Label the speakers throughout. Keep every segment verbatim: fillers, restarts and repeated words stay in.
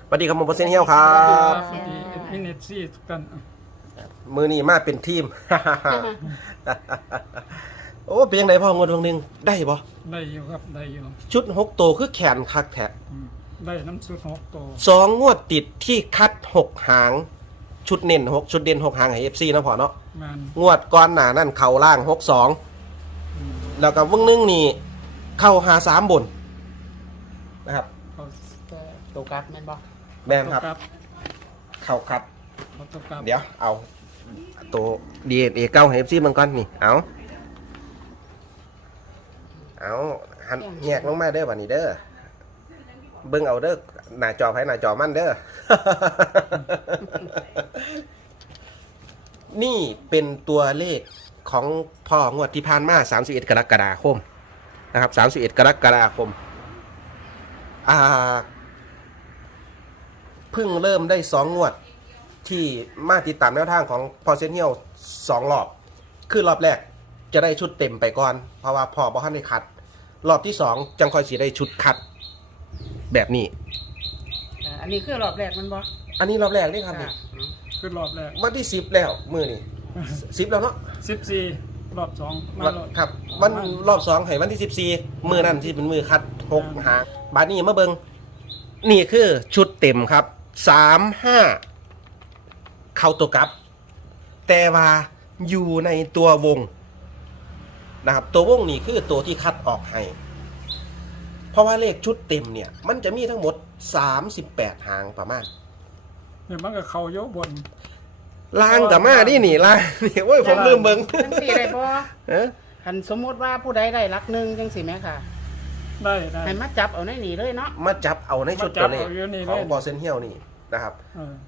Speaker 1: สวัสดีครับผมเปอร์เซ็นต์เฮียวครับ
Speaker 2: สวัสดีเอ็นเอฟซีทุกท่าน
Speaker 1: มือนี้มาเป็นทีม โอ้เป็นยังไงพ่องวดวันหนึ่งได้บ่
Speaker 2: ได้อยู่ครับได้อยู่
Speaker 1: ชุดหกโตวคือแขนคักแทะ
Speaker 2: อืมได้น้ำซุปหกตัว
Speaker 1: สองงวดติดที่คัดหกหาง ชุดเน้นหกชุดเด่นหกหางให้เอฟซีนะพ่อเนาะ
Speaker 2: แมัน
Speaker 1: งวดก่อนหน้านั่นเข่าล่างหกสอง
Speaker 2: อืม
Speaker 1: แล้วก็วงหนึงนี่เข้าหาสามบนนะครับ
Speaker 2: เขา
Speaker 3: แต่ตัวกลับแม่นบ่
Speaker 1: แม่นครับ
Speaker 2: ตัวกลับ
Speaker 1: เข้าครับ
Speaker 2: เขาตัวกลับ
Speaker 1: เดี๋ยวเอาตัวดีเอ็นเอเก้าให้เอฟซีมันก่อนนี่เอาเอาหันแยกลงมาเด้อบัดนี้เด้อเบิ่งเอาเด้อหน้าจอไผหน้าจอมันเด้อ นี่เป็นตัวเลขของพ่องวดที่ผ่านมาสามสิบเอ็ดกรกฎาคมนะครับสามสิบเอ็ดกรกฎาคมอ่าเพิ่งเริ่มได้สองงวดที่มาติดตามแนวทางของพอเซนเฮียลสองรอบคือรอบแรกจะได้ชุดเต็มไปก่อนเพราะว่าพอบ่ทันได้คัดรอบที่สองจังค่อยสิได้ชุดคัดแบบนี้
Speaker 3: อ่าอันนี้คือรอบแรกแมันบ่
Speaker 1: อันนี้รอบแรกนี่ครับนี่
Speaker 3: ค่ะอืม
Speaker 2: คือรอบแรก
Speaker 1: วันที่สิบแล้วมือนี่สิบแล้วเนาะ
Speaker 2: สิบสี่รอบสองมา
Speaker 1: วัน
Speaker 2: รอบ
Speaker 1: ครับวันรอบสองให้วันที่สิบสี่มือนั่นที่เป็นมือคัดหกหางบาดนี้มาเบิงนี่คือชุดเต็มครับสามห้าเข้าตัวกลับ แต่ว่าอยู่ในตัววงนะครับตัววงนี่คือตัวที่คัดออกให้เพราะว่าเลขชุดเต็มเนี่ยมันจะมีทั้งหมดสามสิบแปดหางประมาณ
Speaker 2: เนี่ยมันก็เขาโยบน
Speaker 1: ล่างกับมาดิหนี่ล่างนี่โอ้ยผมลืมเบิง
Speaker 3: จังซี่ได้บ่
Speaker 1: เอ๊ะ
Speaker 3: คันสมมุติว่าผู้ใดได้หลักหนึ่งจังซี่แหมค่ะ
Speaker 2: ได้ได้
Speaker 3: ให้มาจับเอาในนี่เลยเนาะ
Speaker 1: มาจับเอาในชุด
Speaker 2: มาจั
Speaker 1: ตั
Speaker 2: บ
Speaker 1: วเลข
Speaker 2: เอาอยู่นี่
Speaker 1: ของ
Speaker 2: เลย
Speaker 1: บอเซนเฮียลนี่นะครับ
Speaker 2: เออง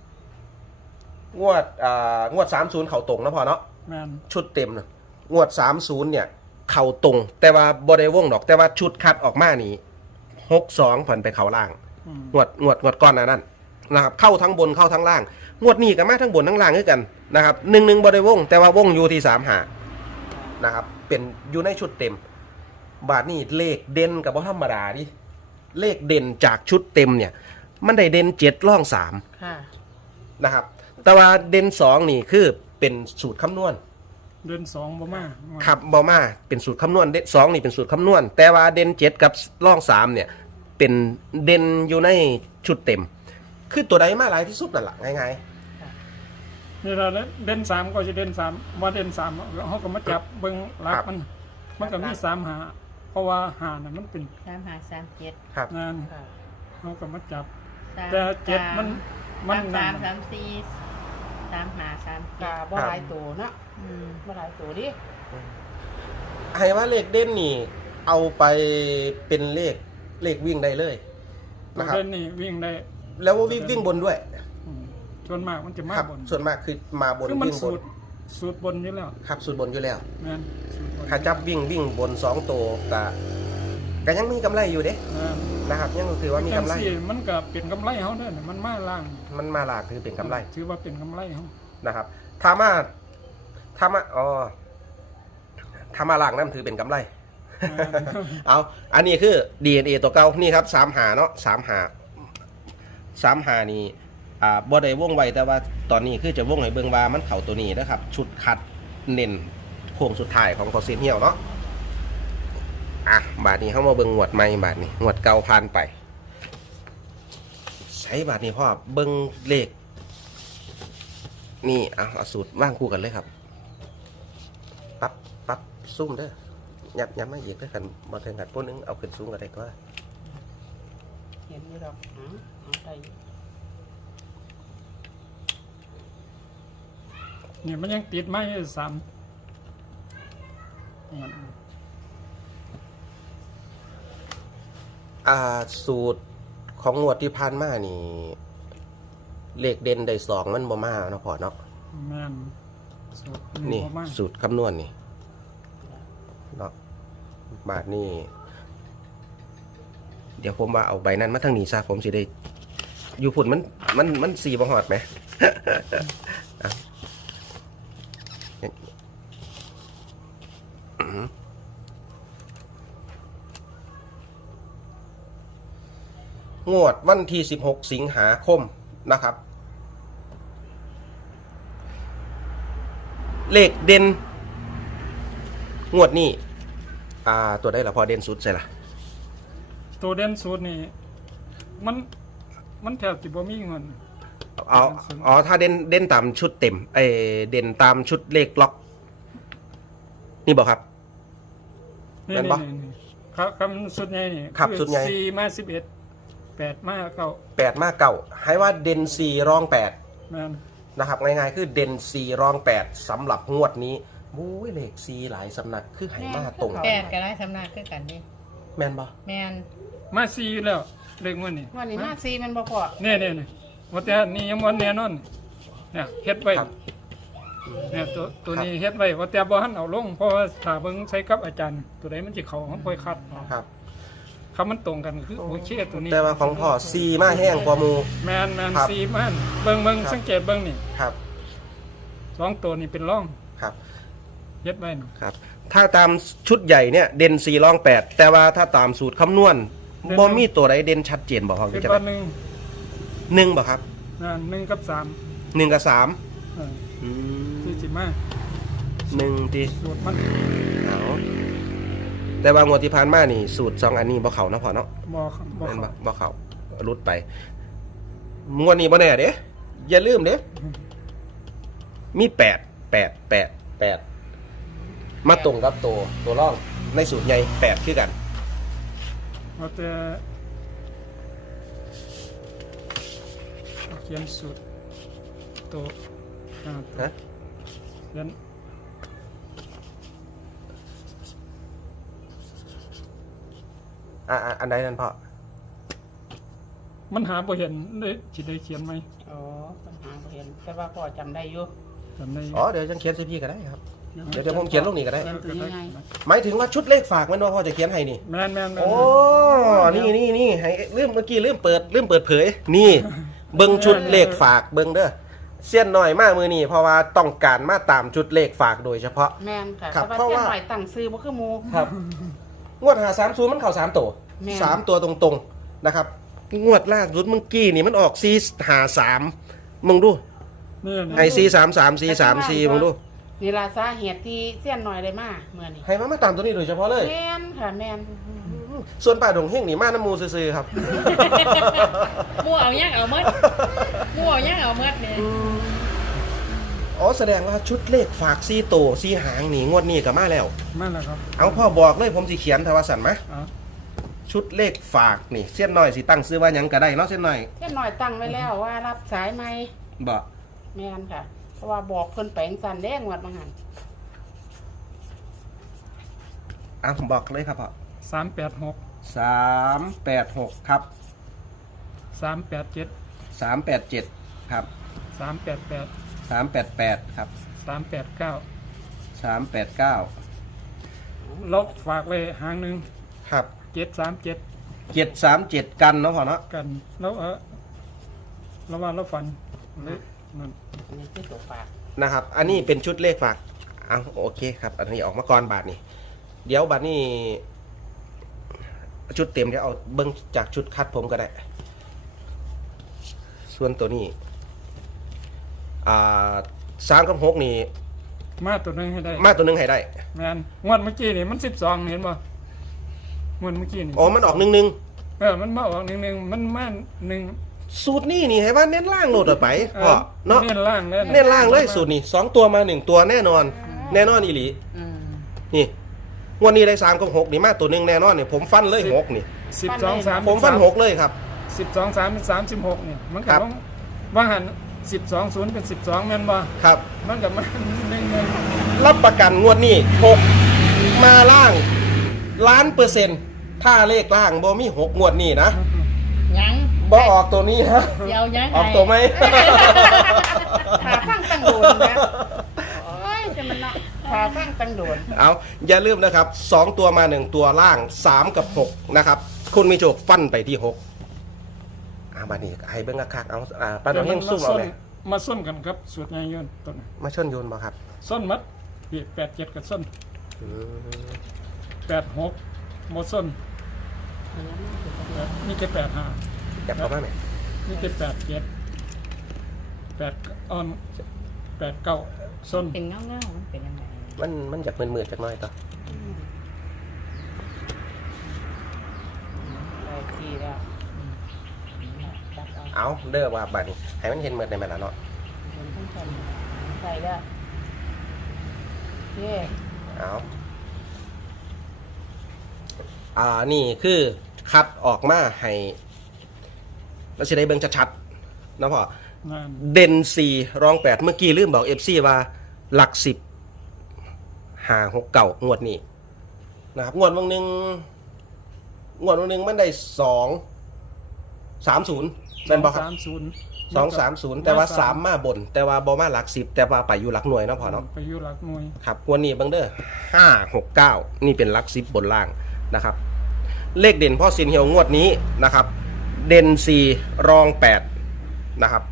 Speaker 1: วดอ่างวดสามศูนย์เข่าตรงนะพอเนาะ
Speaker 2: แมน
Speaker 1: ชุดเต็มนะงวดสามศูนย์เนี่ยเข่าตรง แต่ว่าบอได้วงดอก แต่ว่าชุดคัดออกมานี่หกสองผ่อนไปเข่าล่าง
Speaker 2: อืม
Speaker 1: งวดงวดงวดก้อนหนานั้นนะครับเข้าทั้งบนเข้าทั้งล่าง งวดนี้ก็มาทั้งบนทั้งล่างด้วยกันนะครับหนึ่งหนึ่งบอได้วง แต่ว่าวงอยู่ที่สามหานะครับเป็นอยู่ในชุดเต็ม บาทนี่เลขเด่นกับว่าธรรมดาดิเลขเด่นจากชุดเต็มเนี่ย มันได้เด่นเจ็ดร่องสาม
Speaker 3: ค่ะ
Speaker 1: นะครับ แต่ว่าเด่นสองนี่คือเป็นสูตรคำนวณ
Speaker 2: เดือนสองบ่มา
Speaker 1: ครับบอมาเป็นสูตรคำนวณเด่นสองนี่เป็นสูตรคำนวณ แต่ว่าเด่นเจ็ดกับร่องสามเนี่ย เป็นเด่นอยู่ในชุดเต็ม คือตัวใดมาหลายที่สุดนั่นแหละง่าย
Speaker 2: นี่เราเด่นสามก็จะเด่นสามว่าเด่นสามเขาก็มาจับเบิ้งรักมัน มันก็มีสามหาเพราะว่าหาน่ะมันเป็น
Speaker 4: สามห้าสามเจ็ด
Speaker 1: ๆครับ
Speaker 2: งาน
Speaker 3: ค่ะ
Speaker 2: เขาก็มาจับ
Speaker 4: สาม
Speaker 2: แต่เจ็ดมันมัน
Speaker 4: สาม
Speaker 2: นั่
Speaker 4: สาน มสามสี่สามห้าสามเจ็
Speaker 3: ค่ะ
Speaker 4: ด
Speaker 3: บ่หลายตัวเนาะ
Speaker 4: อืม
Speaker 3: บ่หลายตัวดิ
Speaker 1: ให้ว่าเลขเด่นนี่ เอาไปเป็นเลขเลขวิ่งได้เลย
Speaker 2: ตัว
Speaker 1: นะครับ
Speaker 2: เด่นนี่วิ่งได้
Speaker 1: แล้วว่าวิ่งวิ่งบนด้วย
Speaker 2: อืมส่วนมากมันจะมา
Speaker 1: ครับ
Speaker 2: บน
Speaker 1: ส่วนมากคือมาบน
Speaker 2: คือมัน
Speaker 1: วิ่งบ
Speaker 2: สู
Speaker 1: น
Speaker 2: ตรสูตรบนอยู่แล้ว
Speaker 1: ครับสูตรบนอยู่แล้ว
Speaker 2: แม่นสูตรบน
Speaker 1: ถ้าจับวิ่งวิ่งบนสองตัวกะก็ยังมีกำไรอยู่เด้
Speaker 2: แม่น
Speaker 1: นะครับ ยังถือว่ามีกำไร
Speaker 2: จังซี่มันก็เป็นกำไรเขาเด้อเนี่ยมันมาล่าง
Speaker 1: มันมาหลากถือเป็นกำไร
Speaker 2: ถือว่าเป็นกำไรเขา
Speaker 1: นะครับถ้ามาถ้ามาอ๋อถ้ามาหลากนั่นถือเป็นกำไร
Speaker 2: แม่น
Speaker 1: เอาอันนี้คือ ดี เอ็น เอ ตัวเก่านี่ครับสามหาเนาะสามหาสามหานี่อ่าบ่ได้วงไว้แต่ว่าตอนนี้คือจะวงให้เบิ่งว่ามันเข้าตัวนี้นะครับ ชุดคัดเน้นโค้งสุดท้ายของคอเซนเฮียวเนาะอ่ะบาทนี้เข้ามาเบิ่งงวดใหม่บาทนี้งวดเก่าผ่านไปใช้บาทนี้พ่อเบิ่งเลขนี่เอาเอาสูตรว่างคู่กันเลยครับปั๊บปั๊บซุ่มเด้อยับยับมาอีกด้วยกันมาเทิงกันพวกนึงเอาขึ้นสูงกันได้ก็
Speaker 3: เห็นอยู่ดอกอ๋อเอาได้อยู่
Speaker 2: เนี่ยมันยังติดไม้สามเนี่ย
Speaker 1: อ่าสูตรของงวดที่ผ่านมานี่ เลขเด่นได้สองมันบ่มาเนาะพอเนาะ
Speaker 2: แม่นสูตร
Speaker 1: นี่
Speaker 2: บ่มา
Speaker 1: สูตรคำนวณนี่เนาะบาทนี่เดี๋ยวผมว่าเอาใบนั้นมาทางนี้ซะผมสิได้อยู่พุ่นมันมันมันสีบ่หอดไหม เอาอือหืองวดวันที่สิบหกสิงหาคมนะครับ เลขเด่นงวดนี้อ่าตัวได้ละพอเด่นสุดใช่ละ
Speaker 2: ตัวเด่นสุดนี่มันมันแทบจะบ่มีเงิน
Speaker 1: เอาอ๋อถ้าเด่นเด่นตามชุดเต็มเออเด่นตามชุดเลขล็อก นี่บอกครับ
Speaker 2: นี่
Speaker 1: แม่น
Speaker 2: นี่
Speaker 1: ปะ
Speaker 2: นี่ครับคำสุดใหญ่นี่
Speaker 1: ครับสุดใหญ่
Speaker 2: สี่มาสิบเอ็ดแปดมาเก้า
Speaker 1: แปดมาเก่าให้ว่าเด่นสี่รองแปด
Speaker 2: แม่น
Speaker 1: นะครับง่ายๆคือเด่นสี่รองแปดสำหรับงวดนี้บู้ยเลขสี่หลายสำนักคือไหมาตรง
Speaker 4: แปดก็ได้สำนักคือกันดิ
Speaker 1: แม่นบ่
Speaker 4: แมน
Speaker 2: มาสี่อยู่แล้วเลขวันนี้
Speaker 3: วันนี้มาซีมันบ่พอ
Speaker 2: เนี่ยเนี่ยเนี่ยว่าแต่นี่ยังวันแน่นอนเนี่ยเฮ็ดไว้
Speaker 1: ครับ
Speaker 2: เนี่ยตัวตัว
Speaker 1: ครับ
Speaker 2: นี้เฮ็ดไว้ว่าแต่บ่ทันเอาลงเพราะว่าถ้าเบิ่งใช้กับอาจารย์ ตัวใดมันสิเข้าของค่อยคัดเอา
Speaker 1: ครับ
Speaker 2: คำมันตรงกันคือโอเคตัวนี้
Speaker 1: แต่ว่าของพ่อสี่มาแห้งกว่าหมู
Speaker 2: แมนแมน
Speaker 1: ครับ
Speaker 2: สี่มันเบิ่งเบิ่ง
Speaker 1: ครับ
Speaker 2: สังเกตเบิ่งนี่
Speaker 1: ครับ
Speaker 2: สองตัวนี้เป็นร่อง
Speaker 1: ครับ
Speaker 2: เฮ็ดไว้นี่
Speaker 1: ครับ ถ้าตามชุดใหญ่เนี่ยเด่นสี่รองแปดแต่ว่าถ้าตามสูตรคำนวณบ่มีตัวใดเด่นชัดเจนบอกเขา
Speaker 2: เป็น
Speaker 1: จะ
Speaker 2: ว่า
Speaker 1: ได้
Speaker 2: หนึ่ง
Speaker 1: หนึ่งบอกครับ
Speaker 2: นะหนึ่งกับสาม
Speaker 1: หนึ่งกับสาม
Speaker 2: เออ
Speaker 1: อืม
Speaker 2: ที่สิมา
Speaker 1: หนึ่งที
Speaker 2: สูตรมัน
Speaker 1: เอาแต่ว่างวดที่ผ่านมานี่สูตรสองอันนี้บ่เขานะพอเนาะ
Speaker 2: บ่บ่
Speaker 1: แม่น
Speaker 2: เข้า
Speaker 1: บ่บ่เขารุดไปงวดนี้บ่แน่เด้อย่าลืมเด้มีแปดแปดแปดแปดมาตรงกับตัวตัวร่องในสูตรใหญ่แปดคือกัน
Speaker 2: ว่าแต่เขียนสูตรตัวอ่า
Speaker 1: ฮะ
Speaker 2: เขียน
Speaker 1: อ่าอันใดนั่นพ่อ
Speaker 2: มันหาบ่เห็นเลยสิได้เขียนไหม
Speaker 3: อ๋อปัญหาบ่เห็นแต่ว่าพอจำได้อยู่
Speaker 2: จำได้
Speaker 1: อ๋อเดี๋ยวฉันเขียนใส่พี่ก็ได้ครับเดี๋ยวเดี๋ยวผมเขียนลงนี่ก็ได้
Speaker 3: เขียนตัวยังไง
Speaker 1: หมายถึงว่าชุดเลขฝากมันว่าพ่อจะเขียนให้นี่
Speaker 2: แม่นแม่นแม่น
Speaker 1: โอ้นี่นี่นี่ให้ลืมเมื่อกี้ลืมเปิดลืมเปิดเผย นี่เบิ้งชุดเลขฝากเบิ้งเด้อเสี้ยนหน่อยมากมือนี่เพราะว่าต้องการมาตามชุดเลขฝากโดยเฉพาะ
Speaker 3: แม่นค่ะ
Speaker 1: ครับ
Speaker 3: แต่
Speaker 1: เพราะ
Speaker 3: ว่า
Speaker 1: ว่า
Speaker 3: เส้นหน่อยตั้งซื้อบ่คือหมู่
Speaker 1: ครับ งวดหาสามศูนย์มันเข่าสามตัว
Speaker 3: แม่น
Speaker 1: สามตัวตรงๆนะครับ งวดล่าสุดเมื่อกี้นี่มันออกซีหาสามมึงดู
Speaker 2: นี่
Speaker 1: ไอซีสามสามซีสามซีมึงดู
Speaker 3: นี่ล่ะสาเหตุที่เส้นหน่อยได้มาเมื่อนี้
Speaker 1: ให้มามาตามตัวนี้โดยเฉพาะเลย
Speaker 3: แม่นค่ะแม่น
Speaker 1: ส่วนป่าดงเฮงนี่มาน้ำมูซื่อๆครับ
Speaker 4: มั่วเอายังเอาเมดมั่วเอายังเอาเมดเนี่ย
Speaker 1: อ๋อแสดงว่าชุดเลขฝากซีโตซีหางหนีงวดนี้ก็มาแล้ว
Speaker 2: มาแล้วครับ
Speaker 1: เอาพ่อบอกเลยผมสิเขียนทวาสันไหม
Speaker 2: อ่า
Speaker 1: ชุดเลขฝากนี่เส้นหน่อยสิตั้งซื้อว่าหยังก็ได้เนาะเส้นหน่อย
Speaker 3: เส้นหน่อยตั้งไว้แล้วว่ารับสายไหม
Speaker 1: บอก
Speaker 3: แม่นค่ะ เพราะว่าบอกเพิ่นแปลงสันแดงวัดบางหัน
Speaker 1: อ่ะผมบอกเลยครับพ่อ
Speaker 2: สามแปดหก
Speaker 1: สามแปดหกครับ
Speaker 2: สามแปดเจ็ด
Speaker 1: สามแปดเจ็ดครับ
Speaker 2: สามแปดแปด
Speaker 1: สามแปดแปดครับ
Speaker 2: สามแปดเก้า
Speaker 1: สามแปดเก้า
Speaker 2: ลบฝากไว้หางหนึ่ง
Speaker 1: ครับ
Speaker 2: เจ็ดสามเจ็ด
Speaker 1: เจ็ดสามเจ็ดกันเนาะพ่อเนาะ
Speaker 2: กันแล้วเออระหว่างเราฝันเลยนั่น
Speaker 3: อันนี้คือตัวฝาก
Speaker 1: นะครับ อันนี้เป็นชุดเลขฝากเอาโอเคครับอันนี้ออกมาก่อนบาทนี่เดี๋ยวบาทนี่ชุดเต็มเดี๋ยวเอาเบิ้งจากชุดคัดผมก็ได้ ส่วนตัวนี้อ่าสามกับหกนี่
Speaker 2: มาตัวหนึงให้ได้
Speaker 1: มาตัวหนึงให้ได้
Speaker 2: แมนงวดเมื่อกี้นี่มันสิบสองเห็นป่ะงวดเมื่อกี้นี่
Speaker 1: อ๋อมันออกหนึ่งหนึ่ง
Speaker 2: เออมันมาออกหนึ่งหนึ่งมันมาหนึ่ง
Speaker 1: สูตรนี่นี่ให้ว่าเน้นล่างโหลดออกไป
Speaker 2: เอ
Speaker 1: พ่อ
Speaker 2: อ
Speaker 1: เนาะ
Speaker 2: เน้นล่างเลย
Speaker 1: เน้นล่างเลยสูตรนี่สองตัวมาหนึ่งตัวแน่นอน แน่นอนอีหลี
Speaker 3: อืม
Speaker 1: นี่งวันนี้ได้สามกับหกนี่มาตัวหนึ่งแน่นอนนี่ผมฟันเลยหกนี่
Speaker 2: สิบสองสาม
Speaker 1: ผมฟันหกเลยครับ
Speaker 2: สิบสองสามเป็นสามสิบหกเนี่ยมัน
Speaker 1: ค
Speaker 2: ก็
Speaker 1: รับ
Speaker 2: ต้องว่าหันสิบสองศูนย์เป็นสิบสองแม่นบ่
Speaker 1: ครับ
Speaker 2: มันกับมันหนึ่งหนึ่ง
Speaker 1: รับประกันงวดนี้หกมาล่างล้านเปอร์เซ็นต์ถ้าเลขล่างบ่มีหกงวดนี้นะ
Speaker 4: ยัง
Speaker 1: บ่ออกตัวนี้ฮะ
Speaker 4: เดี๋ยวยัง
Speaker 1: ออกตัวไหม
Speaker 3: ขาฟังตั้งโดนนะโอ้ยจะมันเนาะขาฟังตั้งโดน
Speaker 1: เอาอย่าลืมนะครับสองตัวมาหนึ่งตัวล่างสามกับหกนะครับ คุณมีโชคฟันไปที่หกอ่าบานี้ให้เบิ้งคักๆเอาอ่าปลาดองเฮงซุ่มเอาเลย
Speaker 2: มาส้นกันครับสูตรไงยนต้น
Speaker 1: มาชนโยนมาครับ
Speaker 2: ส้นมัดพี่แปดเจ็ดกับส้น
Speaker 1: อืม
Speaker 2: แปดหกโมส้นแปดนี่แค่แปดห้า
Speaker 1: จับเข้ามาไหม
Speaker 2: นี่จะแปดเจ็ดแปดอ่อนแปดเก้าส้น
Speaker 4: เป็นเงาเงาๆมันเป็นยังไง
Speaker 1: มันมันจากมือๆจากหน้อยต่อ
Speaker 3: ได้ทีแล้วจับเอา
Speaker 1: เอาเด้อว่าบัดนี้ให้มันเห็นเหมือนในแม่ละเนาะ
Speaker 3: เห็นทั้งคนใส่แล้วเย่
Speaker 1: เอาอ่านี่คือคัดออกมาให้เราจะได้เบิ่งชัดๆนะพ่อ
Speaker 2: นั่น
Speaker 1: เด่นสี่รองแปดเมื่อกี้ลืมบอกเอฟซีว่าหลักสิบหาหกเก่างวดนี้นะครับงวดวันหนึ่งงวดวันหนึ่งมันได้สองสามศูนย์เป็นบอกครับ
Speaker 2: สามศูนย์
Speaker 1: สองสามศูนย์แต่ว่าสามมาบน แต่ว่าบอมาหลักสิบแต่ว่าไปอยู่หลักหน่วยเนาะพอเนาะ
Speaker 2: ไปอยู่หลักหน่วย
Speaker 1: ครับงวดนี้เบังเด้อห้าหกเก้านี่เป็นหลักสิบบนล่างนะครับ เลขเด่นพ่อซินเฮียวงวดนี้นะครับ เด่นสี่รองแปดนะครับ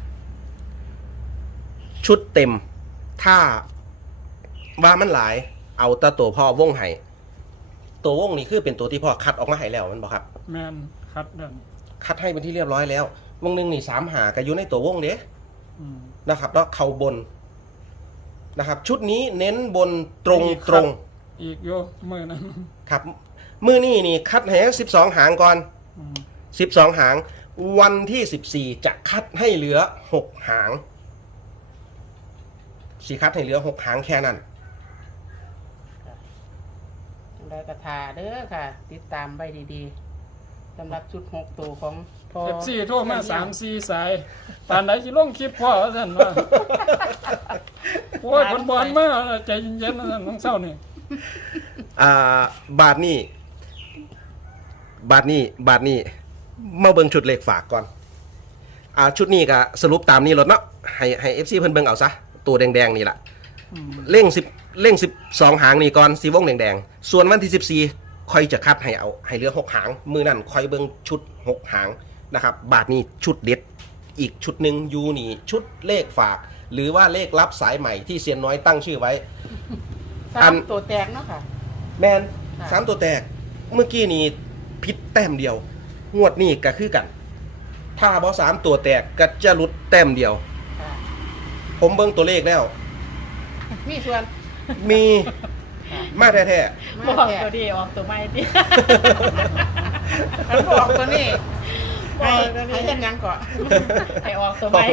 Speaker 1: ชุดเต็มถ้าว่ามันหลายเอาแตะตัวพ่อวงไห้ตัววงนี่คือเป็นตัวที่พ่อคัดออกมาให้แล้วมันบอกครับ
Speaker 2: แมนคัดเดิน
Speaker 1: คัดให้เป็นที่เรียบร้อยแล้ววงหนึ่งนี่สามหาก็อยู่ในตัววงเด้
Speaker 2: อืม
Speaker 1: นะครับแล้วเข่าบนนะครับ ชุดนี้เน้นบนตรงตรง
Speaker 2: อีกโยมือนั้น
Speaker 1: ครับมือนี่นี่คัดให้สิบสองหางก่อน
Speaker 2: อืม
Speaker 1: สิบสองหาง วันที่สิบสี่จะคัดให้เหลือหกหางสีคัดให้เหลือหกหางแค่นั้น
Speaker 3: ได้กระทาเด้อค่ะ ติดตามไว้ดีๆสำหรับชุดหกตัวของพอ
Speaker 2: เอฟซีโทรมาสามสี่สายตอนไหนจะลงคลิปพ่อท่านว่าโอ้ยคนบอลมาใจเย็นๆนะท่านต้องเศร้านี่
Speaker 1: อ่าบาทนี่บาทนี่บาทนี่มาเบิ่งชุดเลขฝากก่อนอ่าชุดนี้ก็สรุปตามนี้รถเนาะให้ให้เอฟซีเพิ่นเบิ่งเอาซะตัวแดงๆนี่แหละ
Speaker 2: อืม
Speaker 1: เร่งสิบเร่งสิบสองหางนี่ก่อนสีวงแดงๆส่วนวันที่สิบสี่ค่อยจะคัดให้เอาให้เหลือหกหางมือนั่นค่อยเบิ่งชุดหกหางนะครับบาทนี้ชุดเด็ดอีกชุดหนึ่งยูนี่ชุดเลขฝาก หรือว่าเลขลับสายใหม่ที่เซียนน้อยตั้งชื่อไว้
Speaker 3: สามตัวแตกเนาะค่ะ
Speaker 1: แมน
Speaker 3: ค่ะ
Speaker 1: สามตัวแตก เมื่อกี้นี่พิษแต้มเดียว งวดนี้ก็คือกัน ถ้าบอสามตัวแตกก็จะหลุดแต้มเดียว
Speaker 3: ค่ะ
Speaker 1: ผมเบิ่งตัวเลขแล้ว
Speaker 3: มีส่วน
Speaker 1: มีมาแท้
Speaker 4: บ
Speaker 3: มา
Speaker 4: อก
Speaker 3: แต
Speaker 4: ตัว
Speaker 3: ก
Speaker 4: ดีออกตัวไม่ดี
Speaker 3: แล้วบอกตัวนี้
Speaker 4: บ
Speaker 3: ให้
Speaker 4: อกตัวนี้
Speaker 3: ให้ยันยังก่อน
Speaker 4: ให้ออกตัวไม่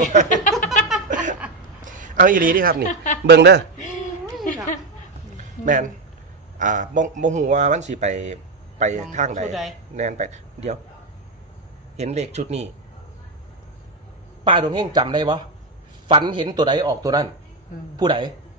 Speaker 1: ๆ เอาอีหลีดิครับนี่ เบิ่งเด้อแมนอ่าบ่บ่ฮู้ว่ามันสิไปไปทางใด
Speaker 3: ชุดใด
Speaker 1: แนนไป เดี๋ยว เห็นเลขชุดนี้ป้าดวงเฮงจำได้บ่ฝันเห็นตัวใดออกตัวนั้น
Speaker 3: อืม
Speaker 1: ผู้ใด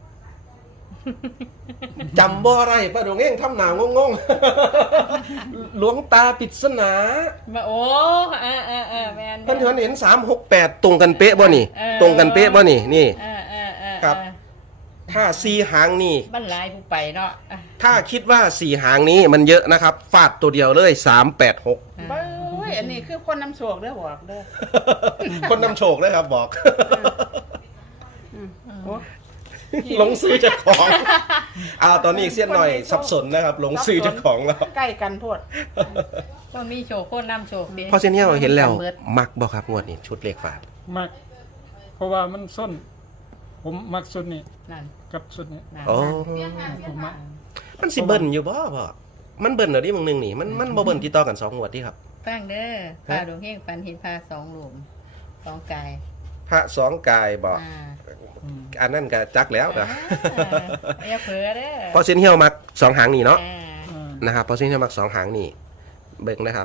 Speaker 1: จำบ่ไรป้าดวงเองทำหนางงงๆ หลวงตาปริศนา
Speaker 4: มาโอ้เออเออเออแมน
Speaker 1: เพิ่นเพิ่นเห็นสามหกแปดตรงกันเป๊ะบ่นี่
Speaker 4: เออ
Speaker 1: ตรงกันเป๊ะบ่นี่นี่
Speaker 4: เออเออเออ
Speaker 1: ครับ ถ้าสี่หางนี่
Speaker 4: บ้านหลายผู้ไปเนาะอ่ะ
Speaker 1: ถ้าคิดว่าสี่หางนี้มันเยอะนะครับ ฟาดตัวเดียวเลยสามแปดหก
Speaker 3: เบ้ยอันนี้คือคนน้ำโชคเด้อบอกเด้อ
Speaker 1: คนนำโชคเลยครับบอก
Speaker 3: อืมโอ้
Speaker 1: หลงซื้อเจากของอ้าวตอนนี้เสี้ยนหน่อยสับสนนะครับ หลงซื้อเจากของแล้ว
Speaker 3: ใกล้กันโพด
Speaker 4: ก็มีโชว์โคตรน้ำโชว์ดี
Speaker 1: พอเสี้ยนเนี่ยเห็นแล้ว
Speaker 3: เบิด
Speaker 1: มักบ่ครับงวดนี้ชุดเลขฝาก
Speaker 2: มักเพราะว่ามันส้น ผมมักสุดนี่
Speaker 4: นั่น
Speaker 2: กับสุดนี่
Speaker 4: นั่น
Speaker 1: โอ้
Speaker 2: ผมมัก
Speaker 1: มันสิเบิ้ลอยู่บ่พ่อมันเบิ้ลเหรอดิมึงหนึงนี่มันมันบ่เบิ้ลติดต่อกันสองงวดที่ครับ
Speaker 4: ฟังเด้อพาดวงเฮงฟันเห็นพาสองหลุมสองกาย
Speaker 1: พระสองกายบ่
Speaker 4: อ่า
Speaker 2: อืม
Speaker 1: อันนั้นก็จักแล้วนะ
Speaker 4: อ่าอย่าเผลอเด้อ
Speaker 1: พอเส้นเหี่ยวมักสองหางนี่เนาะ
Speaker 4: อ่า
Speaker 2: อ่า
Speaker 1: นะครับพอเส้นเหี่ยวมักสองหางนี่เบิ่งนะครับ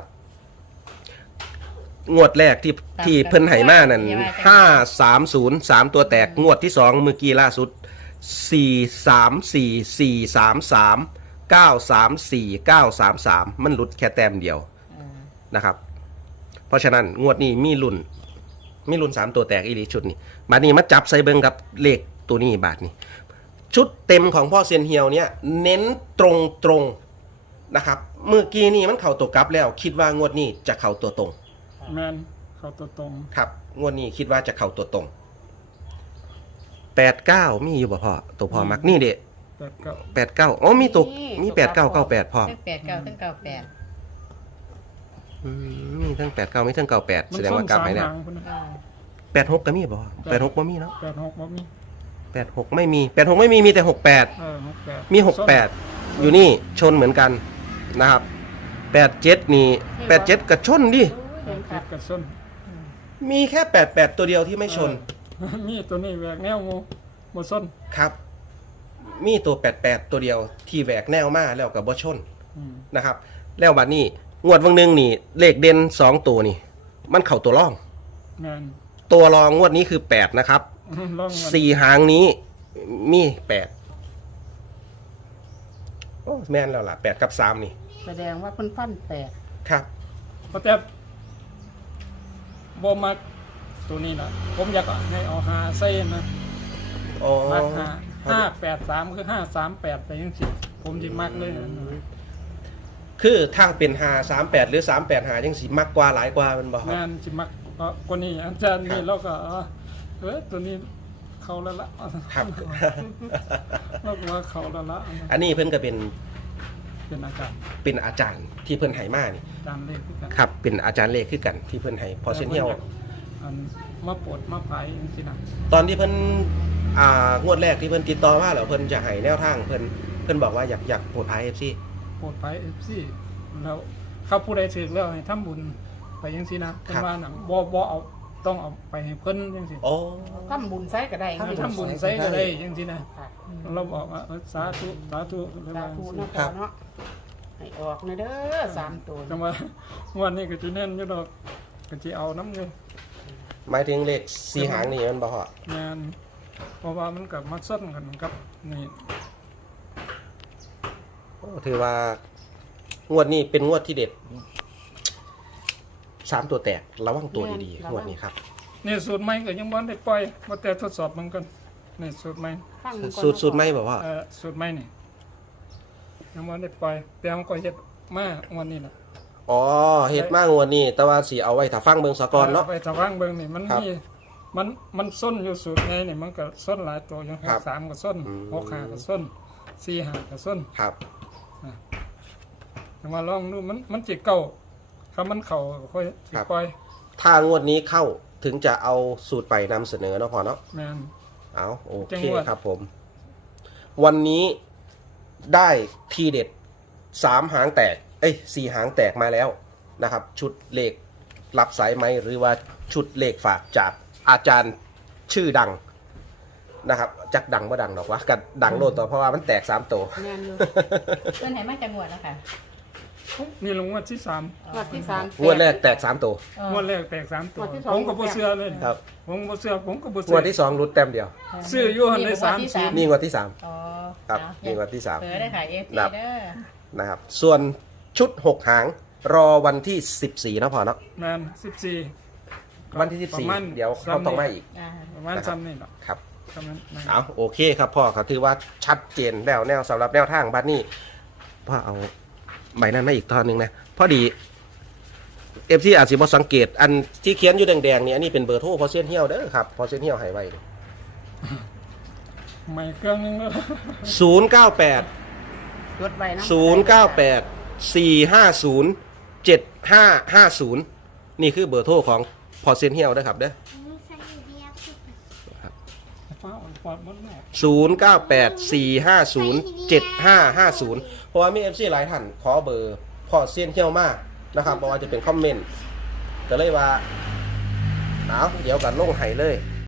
Speaker 1: งวดแรกที่ที่เพิ่นไหมานั่นห้าสามศูนย์สามตัวแตกงวดที่สองเมื่อกี้ล่าสุดสี่สามสี่สี่สามสามเก้าสามสี่เก้าสามสามมันหลุดแค่แต้มเดียว
Speaker 4: อ่า
Speaker 1: นะครับ เพราะฉะนั้นงวดนี้มีลุ่น มีลุ่นสามตัวแตกอีหลีชุดนี้บาทนี้มาจับใส่เบิงกับเลขตัวนี้บาทนี้ ชุดเต็มของพ่อเซียนเฮียวเนี่ยเน้นตรงตรงๆนะครับ เมื่อกี้นี่มันเข่าตัวกลับแล้ว คิดว่างวดนี้จะเข่าตัวตรง
Speaker 2: แมนเข้าตัวตรง
Speaker 1: ครับ งวดนี้คิดว่าจะเข่าตัวตรงแปดเก้ามีอยู่บ่พ่อตัวพ่อมักนี่เด็
Speaker 2: แปดเก้า
Speaker 1: แปดเก้าอ๋อมีตัวมีแปดเก้าเก้าแปดพ่อ
Speaker 4: ทั้งแปดเก้าทั้งเก้าแปด
Speaker 1: อืมมีทั้งแปดเก้ามีทั้งเก้าแปด
Speaker 2: มั
Speaker 1: แส
Speaker 2: น
Speaker 1: ดง
Speaker 2: ส้น
Speaker 1: ว่ากลับ
Speaker 2: สาม
Speaker 1: ให้แล้ว
Speaker 2: หางพุ่นน่ะ
Speaker 3: อ่า
Speaker 1: แปดหกก็มีบ่แปดหกบ่มีเนาะ
Speaker 2: แปดหกบ่มี
Speaker 1: แปดหกไม่มีแปดหกไม่มีมีแต่หกแปด
Speaker 2: เออหกแปด
Speaker 1: มีหกแปดอยู่นี่ชนเหมือนกันนะครับแปดเจ็ดนี่แปดเจ็ดกับชนดิ
Speaker 2: ส้นคิดกับส้น
Speaker 1: มีแค่แปดแปดตัวเดียวที่ไม่ชน
Speaker 2: เออมีตัวนี้แหวกแนวงูบ่ส้น
Speaker 1: ครับ มีตัวแปดแปดตัวเดียวที่แหวกแนวมาแล้วกับบ่ชน
Speaker 2: อืม
Speaker 1: นะครับ แล้วบัดนี้งวดวันหนึ่งนี่เลขเด่นสองตัวนี่ มันเข่าตัวร่อง
Speaker 2: แม่น
Speaker 1: ตัวรองงวดนี้คือแปดนะครับ
Speaker 2: ลองกัน
Speaker 1: สี่หางนี้มีแปดโอ้แม่นแล้วล่ะแปดกับสามนี่
Speaker 3: แสดงว่าเพิ่นฟันแตก
Speaker 1: ครับ
Speaker 2: เพราะแต่บ่มักตัวนี้ล่ะผมอยากให้เอาหาใส่นะ
Speaker 1: อ๋อ
Speaker 2: มักหาห้าแปดสามคือห้าสามแปดไปจังซี่ผมสิมักเลยอันนั้น
Speaker 1: คือถ้าเป็นหาสามแปดหรือสามแปดหายังสีมากกว่าหลายกว่ามันบอกครับ
Speaker 2: งานสิมักเพราะกว่านี้อาจารย์นี่เราก็เออเออตัวนี้เขาแล้วละ
Speaker 1: ครับ
Speaker 2: เราก็ว่าเขาแล้วละ
Speaker 1: อันนี้เพิ่นก็เป็น
Speaker 2: เป็นอาจารย์
Speaker 1: เป็นอาจารย์ที่เพิ่นให้มานี่
Speaker 2: อาจารย์เลขคือกัน
Speaker 1: ครับ เป็นอาจารย์เลขคือกันที่เพิ่นให้พอเซนเฮียว
Speaker 2: อันมาปวดมาไผ่จังซี่นะ
Speaker 1: ตอนที่เพิ่นอ่างวดแรกที่เพิ่นติดต่อมาแล้วเพิ่นจะให้แนวทางเพิ่นเพิ่นบอกว่าอยากอยากโปรดพาย เอฟ ซี
Speaker 2: ปวดไผ่เอฟซีแล้วเขาผู้ใดถือแล้วให้ทำบุญไปจังซี่นะเพิ่นว่าน่ะบ่บ่เอาต้องเอาไปให้เพิ่นจังซี่
Speaker 1: โอ้
Speaker 3: ทำบุญใส่ก็ได้
Speaker 2: ให้ทำบุญใส่ก็ได้จังซี่นะ
Speaker 3: ค่ะ
Speaker 2: เราบอกว่าเออสาธุสาธุเลย
Speaker 3: สา
Speaker 2: ว่า
Speaker 3: ธุ
Speaker 2: จัง
Speaker 3: เนาะ
Speaker 2: ซี่
Speaker 3: พ่อเนาะให้ออกในเด้อสามตัว
Speaker 2: จังว่าวันนี้ก็สิเน้นอยู่ดอกก็สิเอาน้ำอยู่
Speaker 1: หมายถึงเลขสี่หางนี่มันบ่ฮะ
Speaker 2: งานเพราะว่ามันกับมักซ้นกันกับนี่
Speaker 1: โอ้ถือว่างวดนี้เป็นงวดที่เด็ดสามตัวแตกระวังตัวดีๆงวดนี้ครับ
Speaker 2: นี่สูตรใหม่ก็ยังบ่ได้ปล่อยบ่แต่ทดสอบมันกันนี่สูตรใหม่
Speaker 3: ฟังก่อน
Speaker 1: สูตรสูตรไม่บอกว่า
Speaker 2: เอ่อสูตรใหม่นี่ยังบ่ได้ปล่อยแต่มันก็เฮ็ดมาวันนี้น่ะ
Speaker 1: อ๋อเฮ็ดมากงวดนี้ แต่ว่าสิเอาไว้ถ้าฟังเบิ่งสะกอนเนาะ
Speaker 2: ไปทางว่างเบิ่งนี่มัน
Speaker 1: ครับ
Speaker 2: มีมันมันส้นอยู่สูตรไงนี่มันก็ส้นหลายตัวอย่างห
Speaker 1: ครั
Speaker 2: ก
Speaker 1: บ
Speaker 2: สามก็ส้น
Speaker 1: อืม
Speaker 2: หกห้าก็ส้นสี่ห้าก็ส้น
Speaker 1: ครับ
Speaker 2: แต่มาลองดูมันมันสิเก่าถ้ามันเข้าก็ค่อยสิปล่อย
Speaker 1: ถ้างวดนี้เข้าถึงจะเอาสูตรไปนำเสนอเนาะพอเนาะ
Speaker 2: แม่น
Speaker 1: เอาโอ
Speaker 2: จั
Speaker 1: เค
Speaker 2: งหวัด
Speaker 1: ครับผม วันนี้ได้ทีเด็ดสามหางแตก เอ้ยสี่หางแตกมาแล้วนะครับ ชุดเลขรับสายไหมหรือว่าชุดเลขฝากจากอาจารย์ชื่อดังนะครับจักดังบ่ดังหรอกวะกันดังโลดตัวเพราะว่ามันแตกสามตัว
Speaker 3: งานอยู่
Speaker 4: เพิ่นให้มาจังหวัดแล้วค่ะ
Speaker 2: นี่ลงงวดที่สาม
Speaker 3: งวดที่สาม
Speaker 1: งวดแรกแตกสามตัว
Speaker 4: เออง
Speaker 2: วดแรกแตกสามตัว
Speaker 3: งวดที่สอง
Speaker 2: ผมก็บ่เชื่อเลย
Speaker 1: ครับ
Speaker 2: ผมบ่เชื่อผมก็บ่
Speaker 1: ง
Speaker 2: เชื่
Speaker 1: วดที่สองรุดแต้มเดียว
Speaker 2: ซื้ออยู่หันได้
Speaker 4: นี่
Speaker 2: สาม
Speaker 4: งวดที่
Speaker 2: ศูนย์
Speaker 1: นี่งวดที่สาม
Speaker 4: อ๋อ
Speaker 1: ครับ
Speaker 4: เอา
Speaker 1: นี่งวดที่สาม
Speaker 4: เผลอได้ค่ะ เอฟซี
Speaker 1: ครับ
Speaker 4: เด้อ
Speaker 1: นะครับ ส่วนชุดหกหางรอวันที่สิบสี่นะพอเนาะ
Speaker 2: แม่นสิบสี่
Speaker 1: วันที่สิบสี่
Speaker 2: ประมาณ
Speaker 1: เดี๋ยวเขาต้องมาอีก
Speaker 4: อ่า
Speaker 2: ประมาณซ้ำนี่ล่ะ
Speaker 1: ครับ
Speaker 2: ซ้ำนั้นนะ
Speaker 1: เอาโอเคครับพ่อครับถือว่าชัดเจนแล้วแนวสำหรับแนวทางบัดนี้พ่อเอาใบนั้นมาอีกตอนหนึ่งนะพอดีเอฟซีอาจสิบ่สังเกต อันที่เขียนอยู่แดงๆนี่อันนี้เป็นเบอร์โทรพอเซียนเฮียวเด้อครับพอเซียนเฮียวให้ไว้
Speaker 2: ใหม่เครื่องนึงแล้ว
Speaker 1: ศูนย์เก้าแปด
Speaker 3: จดไว้นะ
Speaker 1: ศูนย์เก้าแปดสี่ห้าศูนย์เจ็ดห้าห้าศูนย์นี่คือเบอร์โทรของพอเซียนเฮียวนะครับเด้อ
Speaker 2: ฟ้าอ่อนปอดหมดแล้ว
Speaker 1: ศูนย์เก้าแปดสี่ห้าศูนย์เจ็ดห้าห้าศูนย์เพราะว่ามีเอฟซีหลายท่านขอเบอร์พอเซียนเฮียวมากนะครับเพราะว่าจะเป็นคอมเมนต์ก็เลยว่าเอาเดี๋ยวกันลงไห้เลย